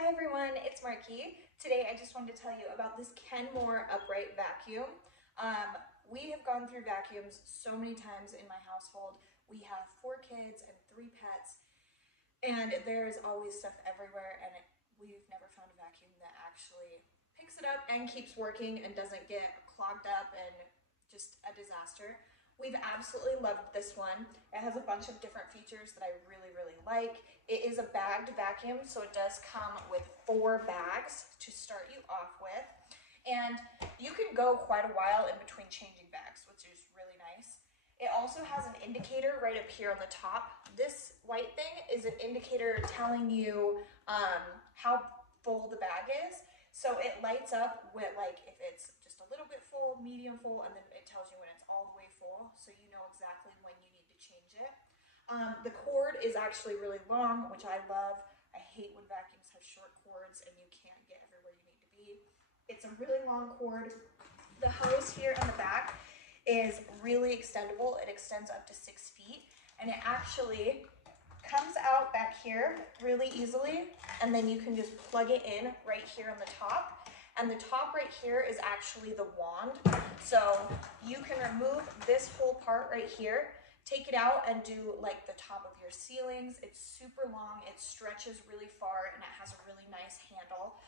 Hi everyone, it's Marky. Today I just wanted to tell you about this Kenmore upright vacuum. We have gone through vacuums so many times in my household. We have 4 kids and 3 pets, and there's always stuff everywhere, and we've never found a vacuum that actually picks it up and keeps working and doesn't get clogged up and just a disaster. We've absolutely loved this one. It has a bunch of different features that I really like. It is a bagged vacuum, so it does come with 4 bags to start you off with. And you can go quite a while in between changing bags, which is really nice. It also has an indicator right up here on the top. This white thing is an indicator telling you how full the bag is. So it lights up with, like, if it's just a little bit full, medium full, and then it tells you when it's all the way full, so you know exactly when you need to change it. The cord is actually really long, which I love. I hate when vacuums have short cords and you can't get everywhere you need to be. It's a really long cord. The hose here on the back is really extendable. It extends up to 6 feet, and it actually comes out back here really easily, and then you can just plug it in right here on the top. And the top right here is actually the wand. So you can remove this whole part right here, take it out and do like the top of your ceilings. It's super long, it stretches really far, and it has a really nice handle.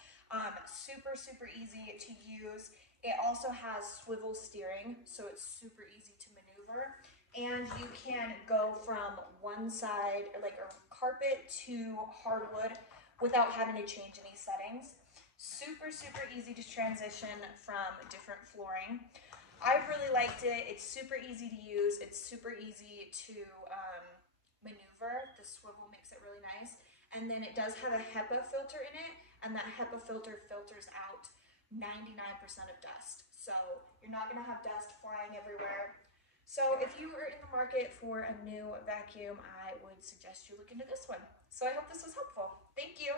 Super easy to use. It also has swivel steering, so it's super easy to maneuver. And you can go from one side, like a carpet, to hardwood without having to change any settings. Super easy to transition from different flooring. I really liked it. It's super easy to use. It's super easy to maneuver. The swivel makes it really nice. And then it does have a HEPA filter in it, and that HEPA filter filters out 99% of dust. So you're not gonna have dust flying everywhere. So if you are in the market for a new vacuum, I would suggest you look into this one. So I hope this was helpful. Thank you.